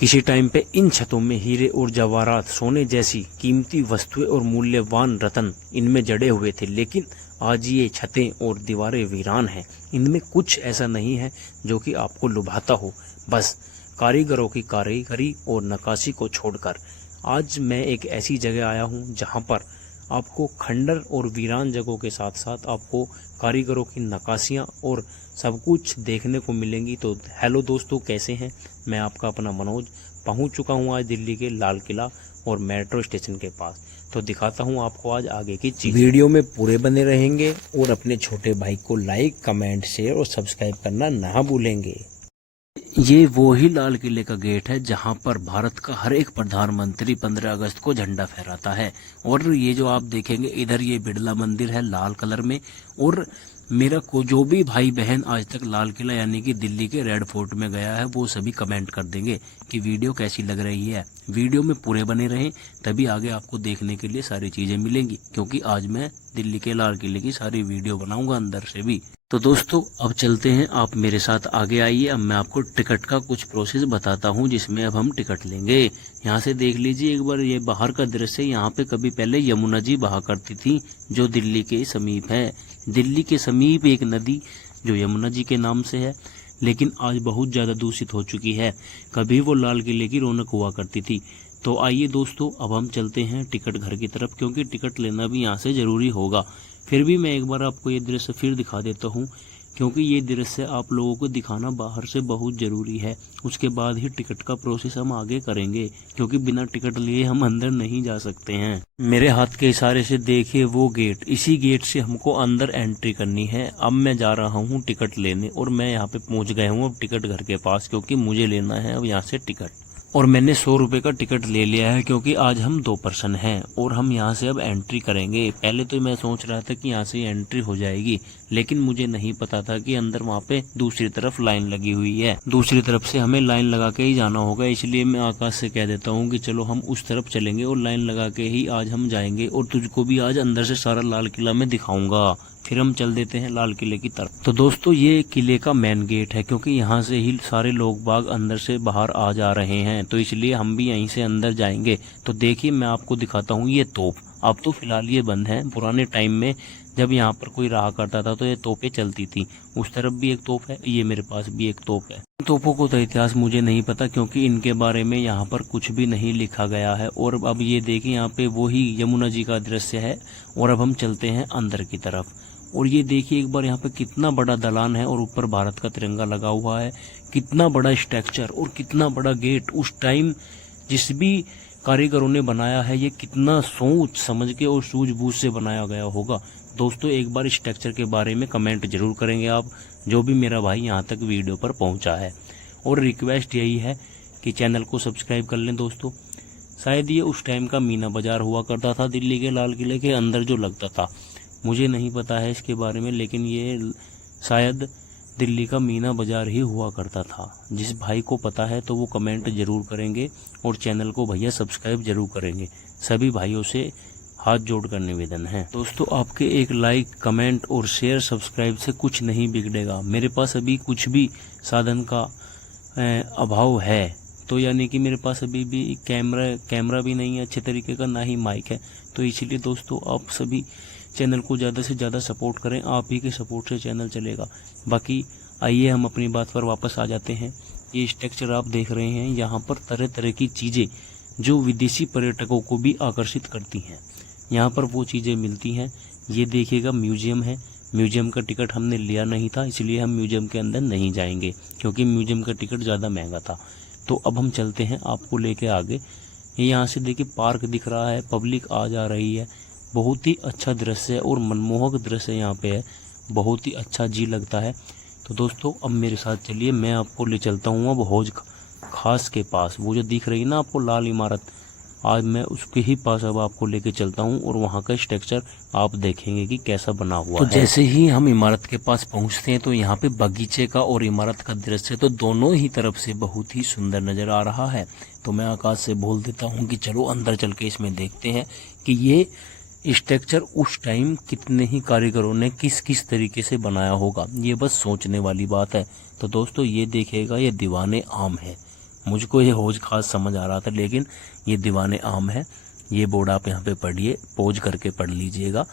किसी टाइम पे इन छतों में हीरे और जवाहरात, सोने जैसी कीमती वस्तुएं और मूल्यवान रत्न इनमें जड़े हुए थे, लेकिन आज ये छतें और दीवारें वीरान हैं। इनमें कुछ ऐसा नहीं है जो कि आपको लुभाता हो, बस कारीगरों की कारीगरी और नक्काशी को छोड़कर। आज मैं एक ऐसी जगह आया हूँ जहाँ पर आपको खंडर और वीरान जगहों के साथ साथ आपको कारीगरों की नक्काशियाँ और सब कुछ देखने को मिलेंगी। तो हेलो दोस्तों, कैसे हैं? मैं आपका अपना मनोज पहुंच चुका हूं आज दिल्ली के लाल किला और मेट्रो स्टेशन के पास। तो दिखाता हूं आपको आज आगे की चीज़। वीडियो में पूरे बने रहेंगे और अपने छोटे भाई को लाइक, कमेंट, शेयर और सब्सक्राइब करना ना भूलेंगे। ये वो ही लाल किले का गेट है जहां पर भारत का हर एक प्रधानमंत्री 15 अगस्त को झंडा फहराता है। और ये जो आप देखेंगे इधर, ये बिड़ला मंदिर है लाल कलर में। और मेरा को जो भी भाई बहन आज तक लाल किला यानी कि दिल्ली के रेड फोर्ट में गया है, वो सभी कमेंट कर देंगे कि वीडियो कैसी लग रही है। वीडियो में पूरे बने रहें, तभी आगे आपको देखने के लिए सारी चीजें मिलेंगी, क्योंकि आज मैं दिल्ली के लाल किले की सारी वीडियो बनाऊंगा अंदर से भी। तो दोस्तों अब चलते हैं, आप मेरे साथ आगे आइए। अब मैं आपको टिकट का कुछ प्रोसेस बताता हूं, जिसमें अब हम टिकट लेंगे। यहाँ से देख लीजिए एक बार ये बाहर का दृश्य। यहाँ पे कभी पहले यमुना जी बहा करती थी, जो दिल्ली के समीप है। दिल्ली के समीप एक नदी जो यमुना जी के नाम से है, लेकिन आज बहुत ज्यादा दूषित हो चुकी है। कभी वो लाल किले की रौनक हुआ करती थी। तो आइए दोस्तों, अब हम चलते हैं टिकट घर की तरफ, क्योंकि टिकट लेना भी यहाँ से जरूरी होगा। फिर भी मैं एक बार आपको ये दृश्य फिर दिखा देता हूँ, क्योंकि ये दृश्य आप लोगों को दिखाना बाहर से बहुत जरूरी है। उसके बाद ही टिकट का प्रोसेस हम आगे करेंगे, क्योंकि बिना टिकट लिए हम अंदर नहीं जा सकते हैं। मेरे हाथ के इशारे से देखिए वो गेट, इसी गेट से हमको अंदर एंट्री करनी है। अब मैं जा रहा हूँ टिकट लेने, और मैं यहाँ पे पहुँच गया हूँ अब टिकट घर के पास, क्योंकि मुझे लेना है अब यहाँ से टिकट। और मैंने 100 रुपए का टिकट ले लिया है, क्योंकि आज हम 2 पर्सन हैं और हम यहाँ से अब एंट्री करेंगे। पहले तो मैं सोच रहा था कि यहाँ से एंट्री हो जाएगी, लेकिन मुझे नहीं पता था कि अंदर वहाँ पे दूसरी तरफ लाइन लगी हुई है। दूसरी तरफ से हमें लाइन लगा के ही जाना होगा। इसलिए मैं आकाश से कह देता हूँ कि चलो हम उस तरफ चलेंगे और लाइन लगा के ही आज हम जाएंगे, और तुझको भी आज अंदर से सारा लाल किला में दिखाऊंगा। फिर हम चल देते हैं लाल किले की तरफ। तो दोस्तों ये किले का मेन गेट है, क्योंकि यहाँ से ही सारे लोग बाग अंदर से बाहर आ जा रहे हैं, तो इसलिए हम भी यहीं से अंदर जाएंगे। तो देखिए मैं आपको दिखाता हूँ ये तोप। अब तो फिलहाल ये बंद है। पुराने टाइम में जब यहाँ पर कोई रहा करता था तो ये तोपें चलती थी। उस तरफ भी एक तोप है, ये मेरे पास भी एक तोप है। तोपों को तो इतिहास मुझे नहीं पता, क्योंकि इनके बारे में यहाँ पर कुछ भी नहीं लिखा गया है। और अब ये देखिए यहाँ पे वही यमुना जी का दृश्य है। और अब हम चलते हैं अंदर की तरफ। और ये देखिए एक बार यहाँ पे कितना बड़ा दलान है, और ऊपर भारत का तिरंगा लगा हुआ है। कितना बड़ा स्ट्रक्चर और कितना बड़ा गेट। उस टाइम जिस भी कारीगरों ने बनाया है, ये कितना सोच समझ के और सूझबूझ से बनाया गया होगा। दोस्तों एक बार स्ट्रक्चर के बारे में कमेंट जरूर करेंगे आप, जो भी मेरा भाई यहाँ तक वीडियो पर पहुँचा है। और रिक्वेस्ट यही है कि चैनल को सब्सक्राइब कर लें दोस्तों। शायद ये उस टाइम का मीना बाजार हुआ करता था दिल्ली के लाल किले के अंदर जो लगता था। मुझे नहीं पता है इसके बारे में, लेकिन ये शायद दिल्ली का मीना बाजार ही हुआ करता था। जिस भाई को पता है तो वो कमेंट जरूर करेंगे, और चैनल को भैया सब्सक्राइब जरूर करेंगे। सभी भाइयों से हाथ जोड़कर निवेदन है। दोस्तों आपके एक लाइक, कमेंट और शेयर, सब्सक्राइब से कुछ नहीं बिगड़ेगा। मेरे पास अभी कुछ भी साधन का अभाव है, तो यानी कि मेरे पास अभी भी कैमरा भी नहीं है अच्छे तरीके का, ना ही माइक है। तो इसलिए दोस्तों आप सभी चैनल को ज़्यादा से ज़्यादा सपोर्ट करें। आप ही के सपोर्ट से चैनल चलेगा। बाकी आइए हम अपनी बात पर वापस आ जाते हैं। ये स्ट्रक्चर आप देख रहे हैं, यहाँ पर तरह तरह की चीज़ें जो विदेशी पर्यटकों को भी आकर्षित करती हैं, यहाँ पर वो चीज़ें मिलती हैं। ये देखिएगा म्यूजियम है। म्यूजियम का टिकट हमने लिया नहीं था, इसलिए हम म्यूजियम के अंदर नहीं जाएंगे, क्योंकि म्यूजियम का टिकट ज़्यादा महंगा था। तो अब हम चलते हैं आपको लेके आगे। यहाँ से देखिए पार्क दिख रहा है, पब्लिक आ जा रही है। बहुत ही अच्छा दृश्य है और मनमोहक दृश्य यहाँ पे है। बहुत ही अच्छा जी लगता है। तो दोस्तों अब मेरे साथ चलिए, मैं आपको ले चलता हूँ अब हौज खास के पास। वो जो दिख रही है ना आपको लाल इमारत, आज मैं उसके ही पास अब आपको लेके चलता हूँ, और वहाँ का स्ट्रक्चर आप देखेंगे कि कैसा बना हुआ है। तो जैसे ही हम इमारत के पास पहुँचते हैं तो यहाँ पे बगीचे का और इमारत का दृश्य तो दोनों ही तरफ से बहुत ही सुंदर नजर आ रहा है। तो मैं आकाश से बोल देता हूँ कि चलो अंदर चल के इसमें देखते हैं कि ये स्ट्रक्चर उस टाइम कितने ही कारीगरों ने किस किस तरीके से बनाया होगा। ये बस सोचने वाली बात है। तो दोस्तों ये देखिएगा, ये दीवाने आम है। मुझको ये हौज खास समझ आ रहा था, लेकिन ये दीवाने आम है। ये बोर्ड आप यहाँ पे पढ़िए, पॉज करके पढ़ लीजिएगा।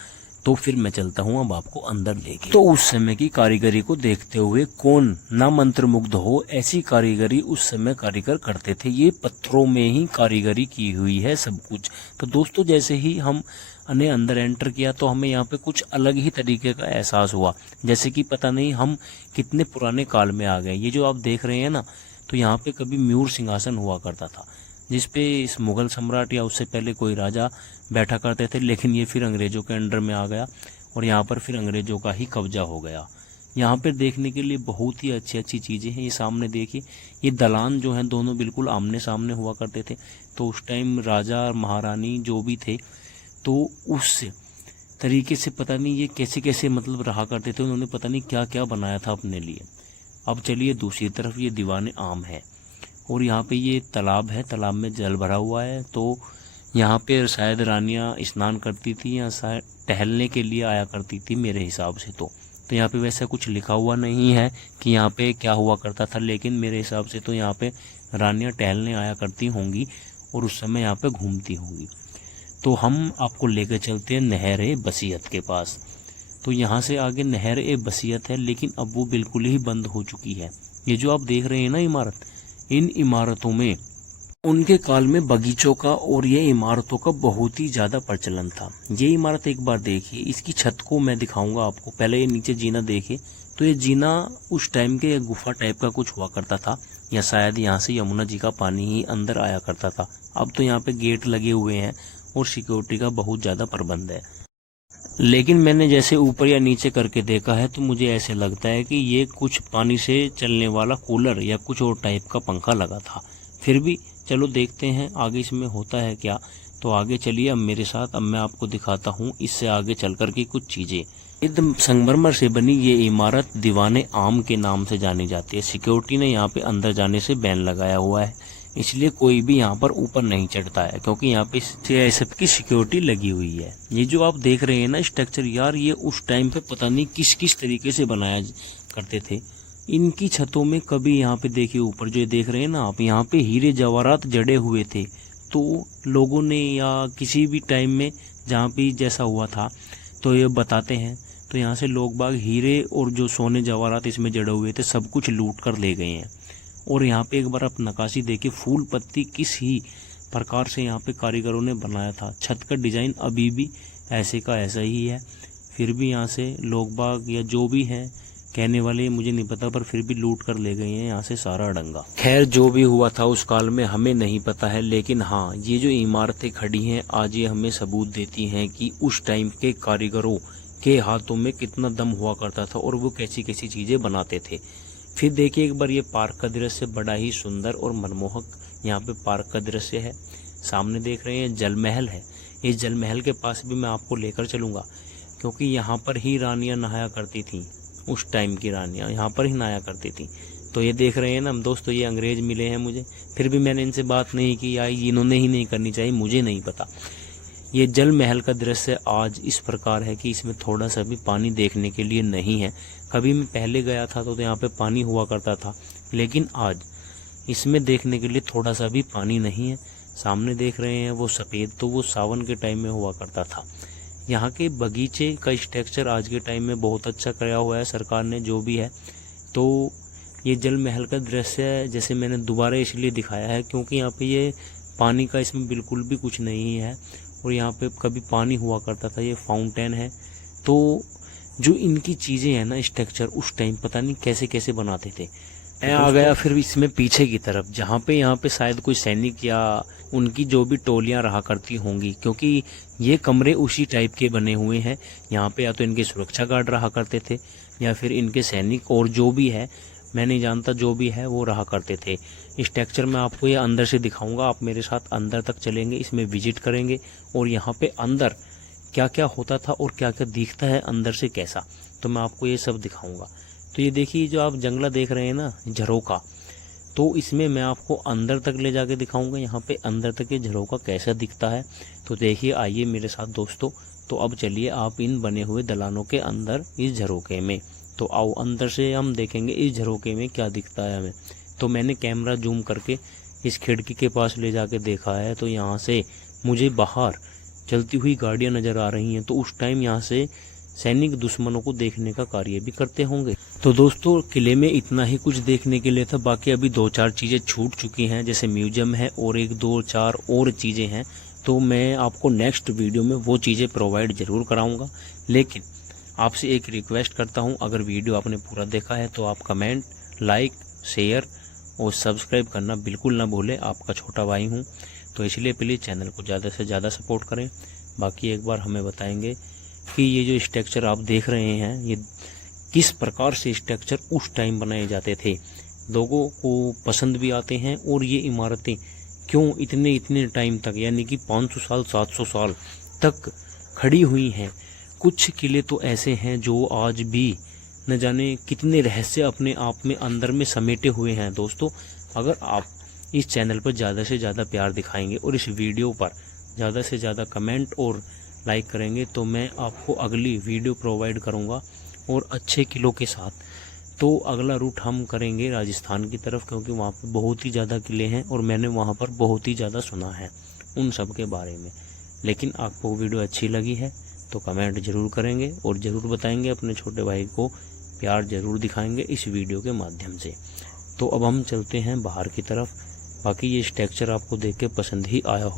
तो फिर मैं चलता हूँ अब आपको अंदर लेके। तो उस समय की कारीगरी को देखते हुए कौन ना मंत्रमुग्ध हो, ऐसी कारीगरी उस समय कारीगर करते थे। ये पत्थरों में ही कारीगरी की हुई है सब कुछ। तो दोस्तों जैसे ही हम ने अंदर एंटर किया तो हमें यहाँ पे कुछ अलग ही तरीके का एहसास हुआ, जैसे कि पता नहीं हम कितने पुराने काल में आ गए। ये जो आप देख रहे हैं ना, तो यहाँ पे कभी मयूर सिंहासन हुआ करता था, जिसपे इस मुगल सम्राट या उससे पहले कोई राजा बैठा करते थे, लेकिन ये फिर अंग्रेजों के अंडर में आ गया और यहाँ पर फिर अंग्रेजों का ही कब्जा हो गया। यहाँ पर देखने के लिए बहुत ही अच्छी अच्छी चीज़ें हैं। ये सामने देखिए, ये दलान जो हैं दोनों बिल्कुल आमने सामने हुआ करते थे। तो उस टाइम राजा और महारानी जो भी थे, तो उस तरीके से पता नहीं ये कैसे कैसे मतलब रहा करते थे, उन्होंने पता नहीं क्या क्या बनाया था अपने लिए। अब चलिए दूसरी तरफ, ये दीवाने आम है और यहाँ पे ये तालाब है, तालाब में जल भरा हुआ है। तो यहाँ पे शायद रानियाँ स्नान करती थी या शायद टहलने के लिए आया करती थी मेरे हिसाब से। तो यहाँ पे वैसा कुछ लिखा हुआ नहीं है कि यहाँ पे क्या हुआ करता था, लेकिन मेरे हिसाब से तो यहाँ पे रानियाँ टहलने आया करती होंगी और उस समय यहाँ पे घूमती होंगी। तो हम आपको लेकर चलते हैं नहर-ए-बसियत के पास। तो यहाँ से आगे नहर-ए-बसियत है, लेकिन अब वो बिल्कुल ही बंद हो चुकी है। ये जो आप देख रहे हैं ना इमारत, इन इमारतों में उनके काल में बगीचों का और ये इमारतों का बहुत ही ज़्यादा प्रचलन था। ये इमारत एक बार देखिए, इसकी छत को मैं दिखाऊंगा आपको। पहले ये नीचे जीना देखिए, तो ये जीना उस टाइम के गुफा टाइप का कुछ हुआ करता था, या शायद यहाँ से यमुना जी का पानी ही अंदर आया करता था। अब तो यहाँ पे गेट लगे हुए हैं और सिक्योरिटी का बहुत ज़्यादा प्रबंध है, लेकिन मैंने जैसे ऊपर या नीचे करके देखा है तो मुझे ऐसे लगता है कि ये कुछ पानी से चलने वाला कूलर या कुछ और टाइप का पंखा लगा था। फिर भी चलो देखते हैं आगे इसमें होता है क्या। तो आगे चलिए अब मेरे साथ, अब मैं आपको दिखाता हूँ इससे आगे चल कर के कुछ चीज़ें। एकदम संगमरमर से बनी ये इमारत दीवाने आम के नाम से जानी जाती है। सिक्योरिटी ने यहाँ पे अंदर जाने से बैन लगाया हुआ है, इसलिए कोई भी यहाँ पर ऊपर नहीं चढ़ता है, क्योंकि यहाँ पे सीआईएसएफ की सिक्योरिटी लगी हुई है। ये जो आप देख रहे हैं ना स्ट्रक्चर, यार ये उस टाइम पे पता नहीं किस किस तरीके से बनाया करते थे। इनकी छतों में कभी यहाँ पे देखिए ऊपर जो देख रहे हैं ना आप, यहाँ पे हीरे जवाहरात जड़े हुए थे। तो लोगों ने या किसी भी टाइम में जहाँ भी जैसा हुआ था तो ये बताते हैं, तो यहाँ से लोग बाग हीरे और जो सोने जवाहरात इसमें जड़े हुए थे सब कुछ लूट कर ले गए हैं। और यहाँ पे एक बार आप नक्काशी देखिए, फूल पत्ती किस ही प्रकार से यहाँ पे कारीगरों ने बनाया था। छत का डिज़ाइन अभी भी ऐसे का ऐसा ही है। फिर भी यहाँ से लोग बाग या जो भी हैं कहने वाले मुझे नहीं पता, पर फिर भी लूट कर ले गए हैं यहाँ से सारा अड़ंगा। खैर जो भी हुआ था उस काल में हमें नहीं पता है, लेकिन हाँ ये जो इमारतें खड़ी हैं आज ये हमें सबूत देती हैं कि उस टाइम के कारीगरों के हाथों में कितना दम हुआ करता था और वो कैसी कैसी चीज़ें बनाते थे। फिर देखिए एक बार ये पार्क का दृश्य, बड़ा ही सुंदर और मनमोहक यहाँ पे पार्क का दृश्य है। सामने देख रहे हैं जल महल है। इस जल महल के पास भी मैं आपको लेकर चलूँगा, क्योंकि यहाँ पर ही रानियाँ नहाया करती थीं। उस टाइम की रानियाँ यहाँ पर ही नहाया करती थीं। तो ये देख रहे हैं ना दोस्तों, ये अंग्रेज मिले हैं मुझे, फिर भी मैंने इनसे बात नहीं की, या इन्होंने ही नहीं करनी चाहिए, मुझे नहीं पता। ये जल महल का दृश्य आज इस प्रकार है कि इसमें थोड़ा सा भी पानी देखने के लिए नहीं है। कभी मैं पहले गया था तो यहाँ पे पानी हुआ करता था, लेकिन आज इसमें देखने के लिए थोड़ा सा भी पानी नहीं है। सामने देख रहे हैं वो सफ़ेद, तो वो सावन के टाइम में हुआ करता था। यहाँ के बगीचे का स्ट्रक्चर आज के टाइम में बहुत अच्छा कराया हुआ है सरकार ने, जो भी है। तो ये जल महल का दृश्य जैसे मैंने दोबारा इसलिए दिखाया है क्योंकि यहाँ पे ये पानी का इसमें बिल्कुल भी कुछ नहीं है और यहाँ पे कभी पानी हुआ करता था। ये फाउंटेन है। तो जो इनकी चीज़ें हैं ना स्ट्रक्चर, उस टाइम पता नहीं कैसे कैसे बनाते थे। मैं आ गया फिर इसमें पीछे की तरफ, जहाँ पे यहाँ पे शायद कोई सैनिक या उनकी जो भी टोलियाँ रहा करती होंगी, क्योंकि ये कमरे उसी टाइप के बने हुए हैं। यहाँ पे या तो इनके सुरक्षा गार्ड रहा करते थे या फिर इनके सैनिक, और जो भी है मैं नहीं जानता, जो भी है वो रहा करते थे। स्ट्रक्चर मैं आपको ये अंदर से दिखाऊंगा, आप मेरे साथ अंदर तक चलेंगे, इसमें विजिट करेंगे और यहाँ पे अंदर क्या क्या होता था और क्या क्या दिखता है अंदर से कैसा, तो मैं आपको ये सब दिखाऊंगा। तो ये देखिए जो आप जंगला देख रहे हैं ना झरोका, तो इसमें मैं आपको अंदर तक ले जाके दिखाऊंगा यहाँ पे अंदर तक ये झरोका कैसा दिखता है। तो देखिए आइए मेरे साथ दोस्तों। तो अब चलिए आप इन बने हुए दलानों के अंदर इस झरोके में, तो आओ अंदर से हम देखेंगे इस झरोके में क्या दिखता है हमें। तो मैंने कैमरा जूम करके इस खिड़की के पास ले जाके देखा है, तो यहाँ से मुझे बाहर चलती हुई गाड़ियाँ नज़र आ रही हैं। तो उस टाइम यहाँ से सैनिक दुश्मनों को देखने का कार्य भी करते होंगे। तो दोस्तों किले में इतना ही कुछ देखने के लिए था, बाकी अभी 2-4 चीज़ें छूट चुकी हैं, जैसे म्यूजियम है और 1-2-4 और चीज़ें हैं। तो मैं आपको नेक्स्ट वीडियो में वो चीज़ें प्रोवाइड ज़रूर कराऊंगा। लेकिन आपसे एक रिक्वेस्ट करता हूं, अगर वीडियो आपने पूरा देखा है तो आप कमेंट, लाइक, शेयर और सब्सक्राइब करना बिल्कुल ना भूलें। आपका छोटा भाई हूं, तो इसलिए प्लीज़ चैनल को ज़्यादा से ज़्यादा सपोर्ट करें। बाकी एक बार हमें बताएंगे कि ये जो स्ट्रक्चर आप देख रहे हैं, ये किस प्रकार से स्ट्रक्चर उस टाइम बनाए जाते थे, लोगों को पसंद भी आते हैं, और ये इमारतें क्यों इतने टाइम तक, यानी कि 500 साल 700 साल तक खड़ी हुई हैं। कुछ किले तो ऐसे हैं जो आज भी न जाने कितने रहस्य अपने आप में अंदर में समेटे हुए हैं। दोस्तों अगर आप इस चैनल पर ज़्यादा से ज़्यादा प्यार दिखाएंगे और इस वीडियो पर ज़्यादा से ज़्यादा कमेंट और लाइक करेंगे, तो मैं आपको अगली वीडियो प्रोवाइड करूंगा और अच्छे किलों के साथ। तो अगला रूट हम करेंगे राजस्थान की तरफ, क्योंकि वहाँ पर बहुत ही ज़्यादा किले हैं और मैंने वहाँ पर बहुत ही ज़्यादा सुना है उन सब के बारे में। लेकिन आपको वीडियो अच्छी लगी है तो कमेंट ज़रूर करेंगे और ज़रूर बताएंगे, अपने छोटे भाई को प्यार ज़रूर दिखाएंगे इस वीडियो के माध्यम से। तो अब हम चलते हैं बाहर की तरफ। बाकी ये स्ट्रक्चर आपको देख के पसंद ही आया हो।